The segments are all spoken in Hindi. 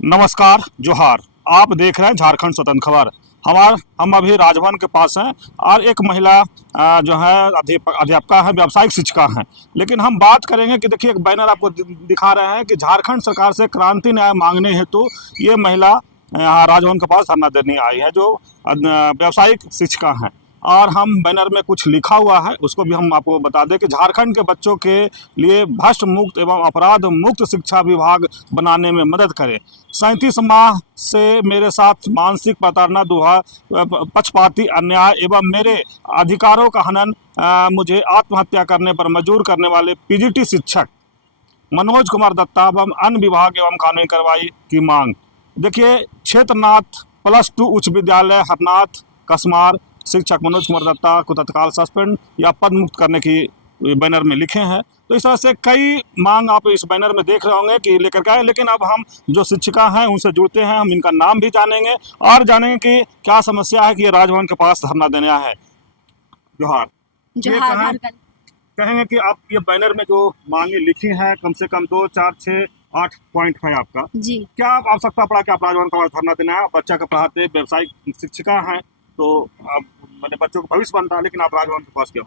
नमस्कार, जोहार। आप देख रहे हैं झारखंड स्वतंत्र खबर। हम अभी राजभवन के पास हैं और एक महिला जो है अध्यापिका है, व्यावसायिक शिक्षिका हैं। लेकिन हम बात करेंगे कि देखिए, एक बैनर आपको दिखा रहे हैं कि झारखंड सरकार से क्रांति न्याय मांगने हेतु ये महिला यहाँ राजभवन के पास धरना देने आई है, जो व्यावसायिक शिक्षिका हैं। और हम बैनर में कुछ लिखा हुआ है, उसको भी हम आपको बता दें कि झारखंड के बच्चों के लिए भ्रष्ट मुक्त एवं अपराध मुक्त शिक्षा विभाग बनाने में मदद करें। 37 माह से मेरे साथ मानसिक प्रताड़ना, पक्षपाती अन्याय एवं मेरे अधिकारों का हनन, मुझे आत्महत्या करने पर मजबूर करने वाले पीजीटी शिक्षक मनोज कुमार दत्ता एवं अन्य विभाग एवं कानूनी कार्रवाई की मांग। देखिए, क्षेत्रनाथ +2 उच्च विद्यालय हरनाथ कसमार शिक्षक मनोज कुमार दत्ता को तत्काल सस्पेंड या पद मुक्त करने की बैनर में लिखे हैं। तो इस तरह से कई मांग आप इस बैनर में देख रहे होंगे कि लेकर के आए। लेकिन अब हम जो शिक्षिका हैं उनसे जुड़ते हैं, हम इनका नाम भी जानेंगे और जानेंगे कि क्या समस्या है कि ये राजभवन के पास धरना देने आया है। जोहार। कहेंगे कि आप ये बैनर में जो मांगे लिखी हैं, कम से कम 2, 4, 6, 8 पॉइंट है आपका जी। क्या आप आवश्यकता पड़ा कि आप राजभवन का धरना देना है? बच्चा का पढ़ाते व्यावसायिक शिक्षिका हैं, तो अब मैंने बच्चों का भविष्य बनता है, लेकिन आप राजभवन के पास क्यों?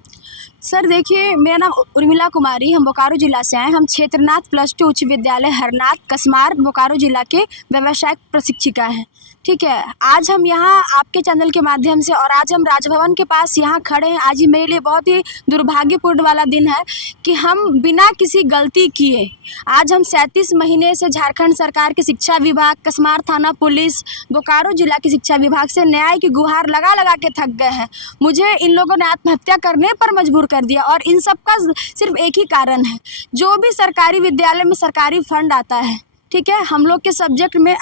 सर देखिए, मेरा नाम उर्मिला कुमारी, हम बोकारो जिला से आए। हम क्षेत्रनाथ +2 उच्च विद्यालय हरनाथ कसमार बोकारो जिला के व्यावसायिक प्रशिक्षिका हैं। ठीक है, आज हम यहाँ आपके चैनल के माध्यम से और आज हम राजभवन के पास यहाँ खड़े हैं। आज ही मेरे लिए बहुत ही दुर्भाग्यपूर्ण वाला दिन है कि हम बिना किसी गलती किए आज हम 37 महीने से झारखंड सरकार के शिक्षा विभाग, कसमार थाना पुलिस, बोकारो जिला की शिक्षा विभाग से न्याय की गुहार लगा लगा के थक गए हैं। मुझे इन लोगों ने आत्महत्या करने पर मजबूर कर दिया और इन सब का सिर्फ एक ही कारण है। जो भी सरकारी विद्यालय में सरकारी फंड आता है, ठीक है, हम लोग के सब्जेक्ट में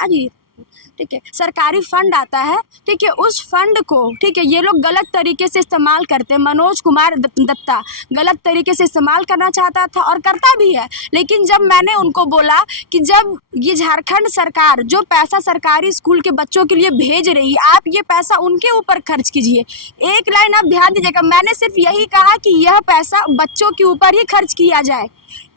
ठीक है, सरकारी फंड आता है, ठीक है, उस फंड को, ठीक है, ये लोग गलत तरीके से इस्तेमाल करते हैं। मनोज कुमार दत्ता गलत तरीके से इस्तेमाल करना चाहता था और करता भी है। लेकिन जब मैंने उनको बोला कि जब ये झारखंड सरकार जो पैसा सरकारी स्कूल के बच्चों के लिए भेज रही है, आप ये पैसा उनके ऊपर खर्च कीजिए। एक लाइन आप ध्यान दीजिएगा, मैंने सिर्फ यही कहा कि यह पैसा बच्चों के ऊपर ही खर्च किया जाए।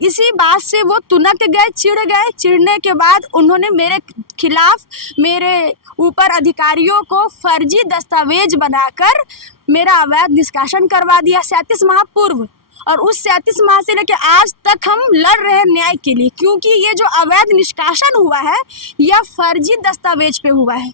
इसी बात से वो तुनक गए, चिढ़ गए। चिढ़ने के बाद उन्होंने मेरे खिलाफ, मेरे ऊपर अधिकारियों को फर्जी दस्तावेज बनाकर मेरा अवैध निष्कासन करवा दिया 37 माह पूर्व। और उस 37 माह से लेकर आज तक हम लड़ रहे हैं न्याय के लिए, क्योंकि ये जो अवैध निष्कासन हुआ है यह फर्जी दस्तावेज पे हुआ है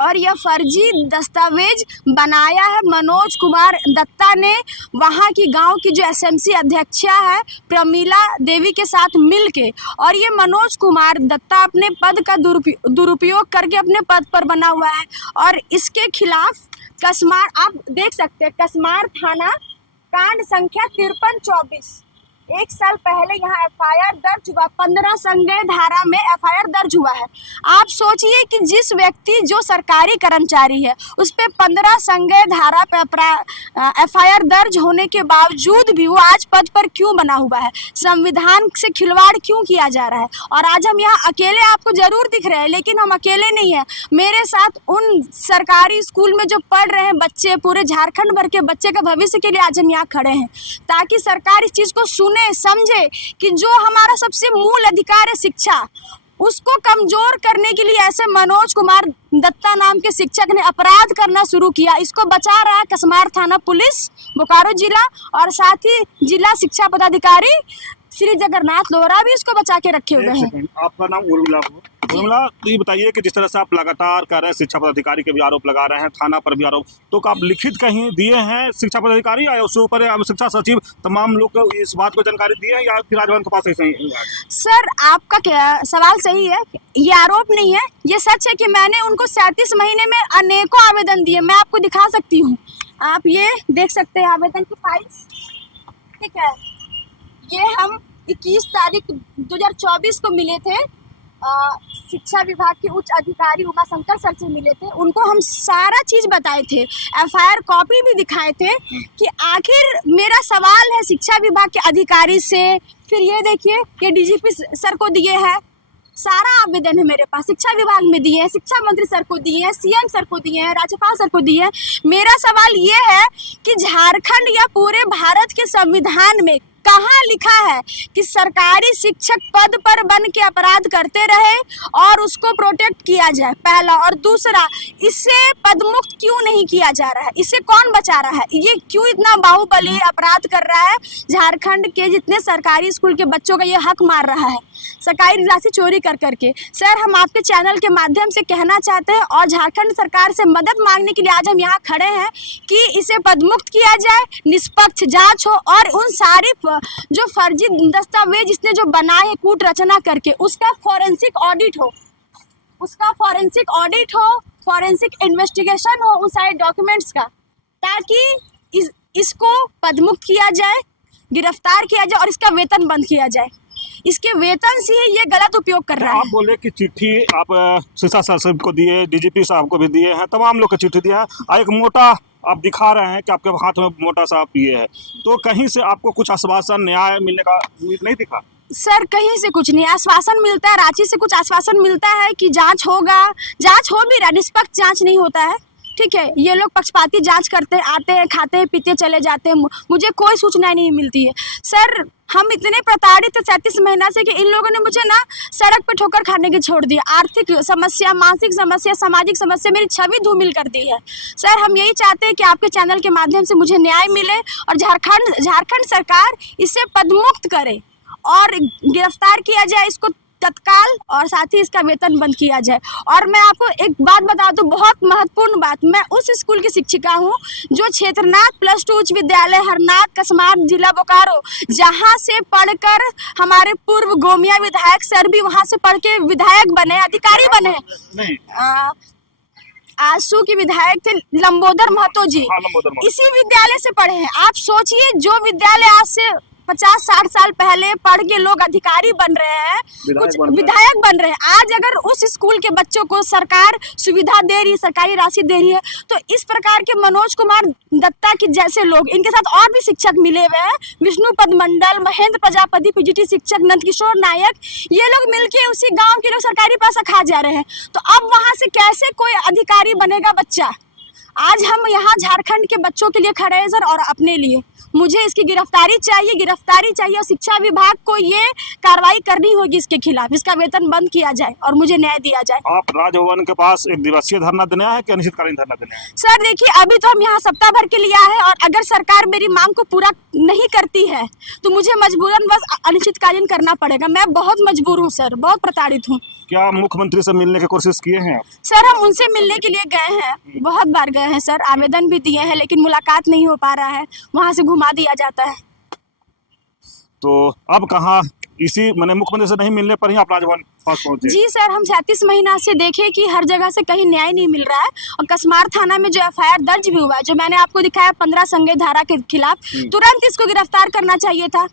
और यह फर्जी दस्तावेज बनाया है मनोज कुमार दत्ता ने। वहाँ की गांव की जो एसएमसी अध्यक्षा है प्रमीला देवी के साथ मिलके, और ये मनोज कुमार दत्ता अपने पद का दुरुपयोग करके अपने पद पर बना हुआ है। और इसके खिलाफ कसमार, आप देख सकते हैं, कसमार थाना कांड संख्या 5324, 1 साल पहले यहाँ एफआईआर दर्ज हुआ, 15 संज्ञेय धारा में एफआईआर दर्ज हुआ है। आप सोचिए कि जिस व्यक्ति जो सरकारी कर्मचारी है उस पे 15 संज्ञेय धारा पे एफआईआर दर्ज होने के बावजूद भी वो आज पद पर क्यों बना हुआ है? संविधान से खिलवाड़ क्यों किया जा रहा है? और आज हम यहाँ अकेले आपको जरूर दिख रहे हैं, लेकिन हम अकेले नहीं हैं। मेरे साथ उन सरकारी स्कूल में जो पढ़ रहे हैं बच्चे, पूरे झारखंड भर के बच्चे का भविष्य के लिए आज हम यहाँ खड़े हैं, ताकि सरकार इस चीज़ को सुने, समझे कि जो हमारा सबसे मूल अधिकार है शिक्षा, उसको कमजोर करने के लिए ऐसे मनोज कुमार दत्ता नाम के शिक्षक ने अपराध करना शुरू किया। इसको बचा रहा है कसमार थाना पुलिस बोकारो जिला, और साथ ही जिला शिक्षा पदाधिकारी श्री जगन्नाथ लोहरा भी इसको बचा के रखे हुए हैं। आपका नाम उर्मिला हो? उर्मिला, तो ये बताइए कि जिस तरह से आप लगातार कर रहे हैं, शिक्षा पदाधिकारी के भी आरोप लगा रहे हैं, थाना पर भी आरोप, तो आप लिखित कहीं दिए हैं शिक्षा पदाधिकारी या उससे ऊपर शिक्षा सचिव तमाम लोग को इस बात को जानकारी दी है, या फिर राजभवन के पास ऐसे ही? सर, आपका क्या सवाल सही है, ये आरोप नहीं है, ये सच है कि मैंने उनको 37 महीने में अनेकों आवेदन दिए। मैं आपको दिखा सकती हूँ, आप ये देख सकते हैं आवेदन की फाइल्स, ठीक है। ये हम 21 तारीख 2024 को मिले थे, शिक्षा विभाग के उच्च अधिकारी उमाशंकर सर से मिले थे। उनको हम सारा चीज़ बताए थे, एफआईआर कॉपी भी दिखाए थे कि आखिर मेरा सवाल है शिक्षा विभाग के अधिकारी से। फिर ये देखिए, ये डीजीपी सर को दिए हैं, सारा आवेदन है मेरे पास, शिक्षा विभाग में दिए हैं, शिक्षा मंत्री सर को दिए हैं, सीएम सर को दिए हैं, राज्यपाल सर को दिए हैं। मेरा सवाल ये है कि झारखंड या पूरे भारत के संविधान में कहाँ लिखा है कि सरकारी शिक्षक पद पर बन के अपराध करते रहे और उसको प्रोटेक्ट किया जाए, पहला। और दूसरा, इससे पदमुक्त क्यों नहीं किया जा रहा है? इसे कौन बचा रहा है? ये क्यों इतना बाहुबली अपराध कर रहा है? झारखंड के जितने सरकारी स्कूल के बच्चों का ये हक मार रहा है सरकारी राशि चोरी कर करके। सर, हम आपके चैनल के माध्यम से कहना चाहते हैं और झारखंड सरकार से मदद मांगने के लिए आज हम यहाँ खड़े हैं कि इसे पदमुक्त किया जाए, निष्पक्ष जांच हो और उन सारी जो फर्जी दस्तावेज इसने जो बनाए हैं कूट रचना करके, उसका फॉरेंसिक ऑडिट हो, फॉरेंसिक इन्वेस्टिगेशन हो उस सारे डॉक्यूमेंट्स का, ताकि इसको पदमुक्त किया जाए, गिरफ्तार किया जाए और इसका वेतन बंद किया जाए। इसके वेतन से ही ये गलत उपयोग कर रहा है। आप बोले कि चिट्ठी आप शीशा सर को दिए, डीजीपी साहब को भी दिए हैं, तमाम लोग को चिट्ठी दिया है, एक मोटा आप दिखा रहे हैं कि आपके हाथ में मोटा सा पिए है, तो कहीं से आपको कुछ आश्वासन न्याय मिलने का उम्मीद नहीं दिखा? सर, कहीं से कुछ नहीं आश्वासन मिलता है, रांची से कुछ आश्वासन मिलता है कि जांच होगा, जांच हो भी रहा, निष्पक्ष जांच नहीं होता है। ठीक है, ये लोग पक्षपाती जांच करते हैं, आते हैं, खाते हैं, पीते चले जाते हैं, मुझे कोई सूचना नहीं मिलती है। सर, हम इतने प्रताड़ित थे 37 महीना से कि इन लोगों ने मुझे ना सड़क पे ठोकर खाने के छोड़ दिया। आर्थिक समस्या, मानसिक समस्या, सामाजिक समस्या, मेरी छवि धूमिल कर दी है। सर, हम यही चाहते हैं कि आपके चैनल के माध्यम से मुझे न्याय मिले और झारखंड सरकार इसे पदमुक्त करे और गिरफ्तार किया जाए इसको तत्काल, और साथ ही इसका वेतन बंद किया जाए। और मैं आपको एक बात बता दूं, बहुत महत्वपूर्ण बात, मैं उस स्कूल की शिक्षिका हूं जो क्षेत्रनाथ +2 उच्च विद्यालय हरनाथ कस्मार जिला बोकारो, जहां से पढ़कर हमारे पूर्व गोमिया विधायक सर भी वहां से पढ़ के विधायक बने, अधिकारी बने। आंसू के विधायक थे लंबोदर महतो जी, इसी विद्यालय से पढ़े हैं। आप सोचिए, जो विद्यालय आज से 50-60 साल पहले पढ़ के लोग अधिकारी बन रहे हैं, कुछ विधायक बन रहे हैं, आज अगर उस स्कूल के बच्चों को सरकार सुविधा दे रही है, सरकारी राशि दे रही है, तो इस प्रकार के मनोज कुमार दत्ता के जैसे लोग, इनके साथ और भी शिक्षक मिले हुए हैं, विष्णुपद मंडल, महेंद्र प्रजापति, पीजीटी शिक्षक, नंदकिशोर नायक, ये लोग मिलके उसी गाँव के लोग सरकारी पैसा खा जा रहे हैं। तो अब वहाँ से कैसे कोई अधिकारी बनेगा बच्चा? आज हम यहाँ झारखंड के बच्चों के लिए खड़े हैं सर, और अपने लिए। मुझे इसकी गिरफ्तारी चाहिए और शिक्षा विभाग को ये कार्रवाई करनी होगी इसके खिलाफ, इसका वेतन बंद किया जाए और मुझे न्याय दिया जाए। आप राजभवन के पास एक दिवसीय धरना देना है कि अनिश्चितकालीन धरना देना है? सर देखिए, अभी तो हम यहाँ सप्ताह भर के लिए आए हैं और अगर सरकार मेरी मांग को पूरा नहीं करती है तो मुझे मजबूरन बस अनिश्चितकालीन करना पड़ेगा। मैं बहुत मजबूर हूँ सर, बहुत प्रताड़ित हूँ। क्या मुख्यमंत्री से मिलने की कोशिश किए हैं आप? सर, हम उनसे मिलने के लिए गए हैं, बहुत बार गए हैं सर, आवेदन भी दिए हैं, लेकिन मुलाकात नहीं हो पा रहा है, वहाँ से घुमा दिया जाता है। तो अब कहाँ, इसी मैंने मुख्यमंत्री से नहीं मिलने पर ही आप राजभवन पास पहुंचे? जी सर, हम 37 महीना से देखे कि हर जगह से कहीं न्याय नहीं मिल रहा है और कस्मार थाना में जो FIR दर्ज भी हुआ है, जो मैंने आपको दिखाया 15 संज्ञेय धारा के खिलाफ, तुरंत इसको गिरफ्तार करना चाहिए था।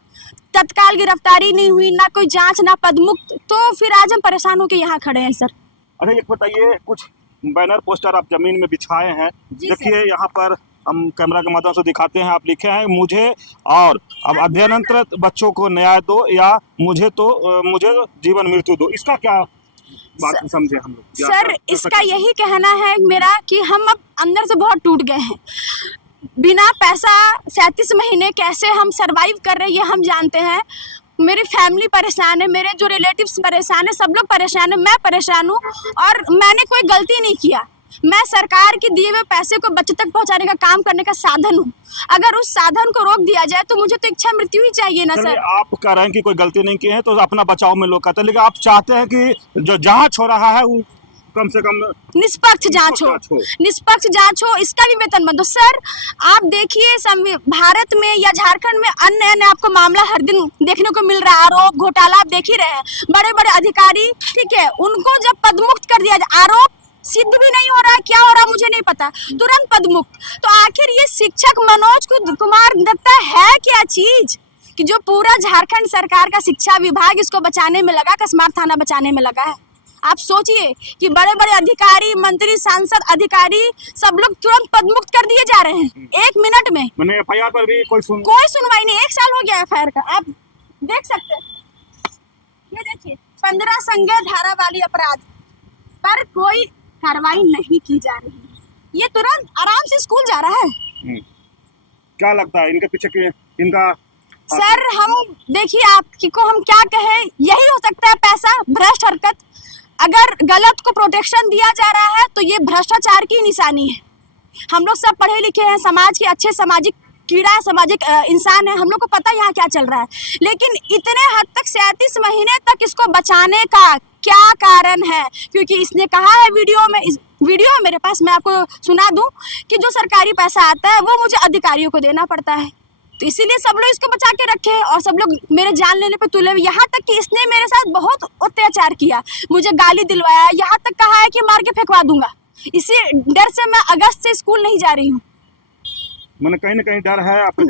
तत्काल गिरफ्तारी नहीं हुई, ना कोई जांच, ना पदमुक्त, तो फिर आज हम परेशान होकर यहाँ खड़े हैं सर। अरे एक बताइए, कुछ बैनर पोस्टर आप जमीन में बिछाए हैं, देखिए यहाँ पर हम कैमरा के माध्यम से दिखाते हैं, आप लिखे हैं मुझे और अब अध्ययनरत बच्चों को न्याय दो या मुझे जीवन मृत्यु दो, इसका क्या बात समझे हम लोग? सर, इसका यही कहना है मेरा कि हम अब अंदर से बहुत टूट गए हैं। बिना पैसा 37 महीने कैसे हम सरवाइव कर रहे हैं ये हम जानते हैं। मेरी फैमिली परेशान है, मेरे जो रिलेटिव्स परेशान है, सब लोग परेशान है, मैं परेशान हूँ और मैंने कोई गलती नहीं किया। मैं सरकार के दिए हुए पैसे को बच्चों तक पहुंचाने का काम करने का साधन हूँ। अगर उस साधन को रोक दिया जाए तो मुझे तो इच्छा मृत्यु ही चाहिए ना सर। आप कह रहे हैं कि कोई गलती नहीं की है तो अपना बचाव में लोग कहते हैं, लेकिन आप चाहते हैं कि जो जांच हो रहा है वो कम से कम निष्पक्ष जांच हो, इसका भी वेतन बंद हो। सर, आप देखिए भारत में या झारखंड में अन्य आपको मामला हर दिन देखने को मिल रहा है, आरोप घोटाला आप देख ही रहे हैं, बड़े बड़े अधिकारी, ठीक है, उनको जब पदमुक्त कर दिया जाए, आरोप सिद्ध भी नहीं हो रहा है, क्या हो रहा है मुझे नहीं पता, तुरंत पदमुक्त। तो आखिर ये शिक्षक मनोज कुमार दत्ता है क्या चीज कि जो पूरा झारखंड सरकार का शिक्षा विभाग इसको बचाने में लगा, कस्मार थाना बचाने में लगा है? आप सोचिए कि बड़े बड़े अधिकारी, मंत्री, सांसद, अधिकारी सब लोग तुरंत पदमुक्त कर दिए जा रहे हैं 1 मिनट में। मैंने FIR पर भी कोई सुनवाई नहीं, 1 साल हो गया FIR का, आप देख सकते हैं। ये देखिए 15 संज्ञेय धारा वाली अपराध पर कोई कार्रवाई नहीं की जा रही है, ये तुरंत आराम से स्कूल जा रहा है। क्या लगता है इनके पीछे इनका सर हम देखिए आपको हम क्या कहें, यही हो सकता है पैसा, भ्रष्ट हरकत। अगर गलत को प्रोटेक्शन दिया जा रहा है तो ये भ्रष्टाचार की निशानी है। हम लोग सब पढ़े लिखे हैं, समाज के अच्छे सामाजिक कीड़ा, सामाजिक इंसान है, हम लोग को पता है यहाँ क्या चल रहा है। लेकिन इतने हद तक 37 महीने तक इसको बचाने का क्या कारण है? क्योंकि इसने कहा है वीडियो में, इस वीडियो है मेरे पास, मैं आपको सुना दूं कि जो सरकारी पैसा आता है वो मुझे अधिकारियों को देना पड़ता है, तो इसीलिए सब लोग इसको बचा के रखे हैं और सब लोग मेरे जान लेने पे तुले हुए। यहाँ तक कि इसने मेरे साथ बहुत अत्याचार किया, मुझे गाली दिलवाया, यहाँ तक कहा है कि मार के फेंकवा दूंगा। इसी डर से मैं अगस्त से स्कूल नहीं जा रही हूँ। मैंने कहीं ना कहीं डर है आपको?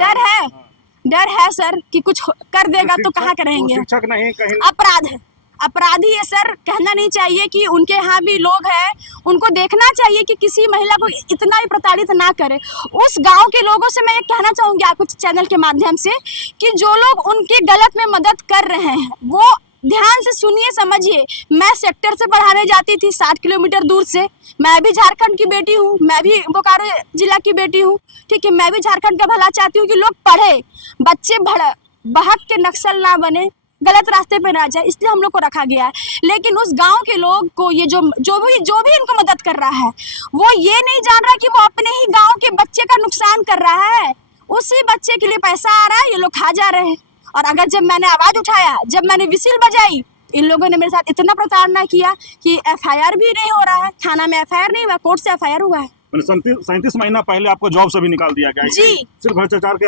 डर है सर कि कुछ कर देगा तो कहाँ करेंगे। शिक्षक नहीं, कहीं अपराध है, अपराधी है सर। कहना नहीं चाहिए कि उनके यहाँ भी लोग हैं, उनको देखना चाहिए कि किसी महिला को इतना ही प्रताड़ित ना करे। उस गांव के लोगों से मैं ये कहना चाहूँगी आपको चैनल के माध्यम से कि जो लोग उनके गलत में मदद कर रहे हैं वो ध्यान से सुनिए, समझिए। मैं सेक्टर से पढ़ाने जाती थी 60 किलोमीटर दूर से। मैं भी झारखंड की बेटी हूँ, मैं भी बोकारो जिला की बेटी हूँ, ठीक है। मैं भी झारखंड का भला चाहती हूँ कि लोग पढ़े, बच्चे बहक के नक्सल ना बने, गलत रास्ते पे ना जाए, इसलिए हम लोग को रखा गया है। लेकिन उस गांव के लोग को ये जो भी इनको मदद कर रहा है वो ये नहीं जान रहा कि वो अपने ही गांव के बच्चे का नुकसान कर रहा है। उसी बच्चे के लिए पैसा आ रहा है, ये लोग खा जा रहे हैं। और अगर जब मैंने आवाज उठाया, जब मैंने विसिल बजाई, इन लोगों ने मेरे साथ इतना प्रताड़ना किया कि FIR भी नहीं हो रहा है, थाना में FIR नहीं हुआ, कोर्ट से FIR हुआ है। 37 महीना पहले आपको जॉब से भी निकाल दिया गया जी, सिर्फ भ्रष्टाचार के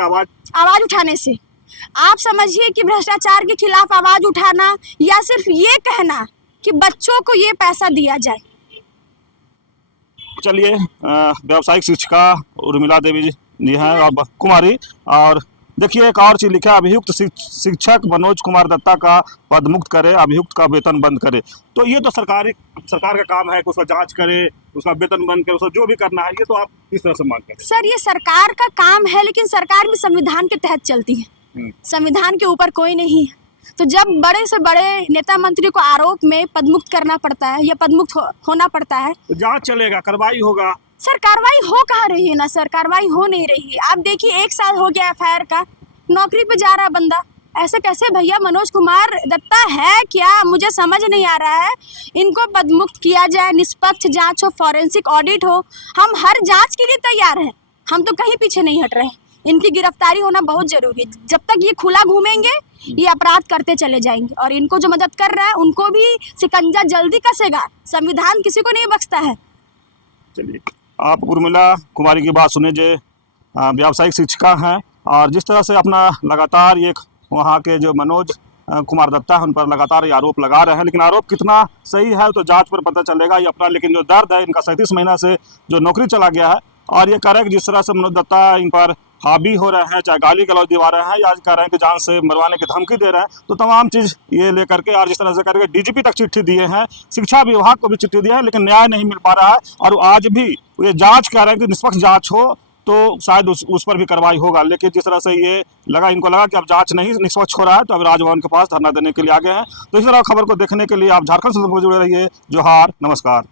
आवाज उठाने से। आप समझिए कि भ्रष्टाचार के खिलाफ आवाज उठाना या सिर्फ ये कहना कि बच्चों को ये पैसा दिया जाए। चलिए, व्यावसायिक शिक्षिका उर्मिला देवी जी हैं और कुमारी, और देखिए एक और चीज लिखा है, अभियुक्त शिक्षक मनोज कुमार दत्ता का पद मुक्त करे, अभियुक्त का वेतन बंद करे। तो ये तो सरकार का काम है कि उसका जांच करे, उसका वेतन बंद करे, उसका जो भी करना है। ये तो आप किस तरह से मांग करें? सर ये सरकार का काम है, लेकिन सरकार भी संविधान के तहत चलती है, संविधान के ऊपर कोई नहीं है। तो जब बड़े से बड़े नेता मंत्री को आरोप में पदमुक्त करना पड़ता है या पदमुक्त होना पड़ता है, तो जांच चलेगा, कार्रवाई होगा। सर कार्रवाई हो कहाँ रही है ना सर, कार्रवाई हो नहीं रही है। आप देखिए 1 साल हो गया FIR का, नौकरी पे जा रहा बंदा, ऐसे कैसे भैया? मनोज कुमार दत्ता है क्या? मुझे समझ नहीं आ रहा है। इनको पदमुक्त किया जाए, निष्पक्ष जांच हो, फॉरेंसिक ऑडिट हो, हम हर जांच के लिए तैयार हैं, हम तो कहीं पीछे नहीं हट रहे। इनकी गिरफ्तारी होना बहुत जरूरी है। जब तक ये खुला घूमेंगे ये अपराध करते चले जाएंगे, और इनको जो मदद कर रहा है उनको भी शिकंजा जल्दी कसेगा। संविधान किसी को नहीं बख्शता है। चलिए, आप उर्मिला कुमारी की बात सुने, जो व्यावसायिक शिक्षिका हैं, और जिस तरह से अपना लगातार ये वहाँ के जो मनोज कुमार दत्ता है उन पर लगातार ये आरोप लगा रहे हैं, लेकिन आरोप कितना सही है तो जांच पर पता चलेगा ये अपना। लेकिन जो दर्द है, इनका 37 महीना से जो नौकरी चला गया है, और ये कह रहे हैं कि जिस तरह से मनोज दत्ता इन पर हावी हो रहे हैं, चाहे गाली गलौज दिवा रहे हैं या कह रहे हैं कि जान से मरवाने की धमकी दे रहे हैं, तो तमाम चीज़ ये लेकर के, और जिस तरह से करके DGP तक चिट्ठी दिए हैं, शिक्षा विभाग को भी चिट्ठी दिया है, लेकिन न्याय नहीं मिल पा रहा है। और आज भी ये जांच कह रहे हैं कि निष्पक्ष जांच हो तो शायद उस पर भी कार्रवाई होगा। लेकिन जिस तरह से ये इनको लगा कि अब जांच नहीं निष्पक्ष हो रहा है, तो अब राजभवन के पास धरना देने के लिए आ गए हैं। तो इस तरह खबर को देखने के लिए आप झारखंड से जुड़े रहिए। जोहार, नमस्कार।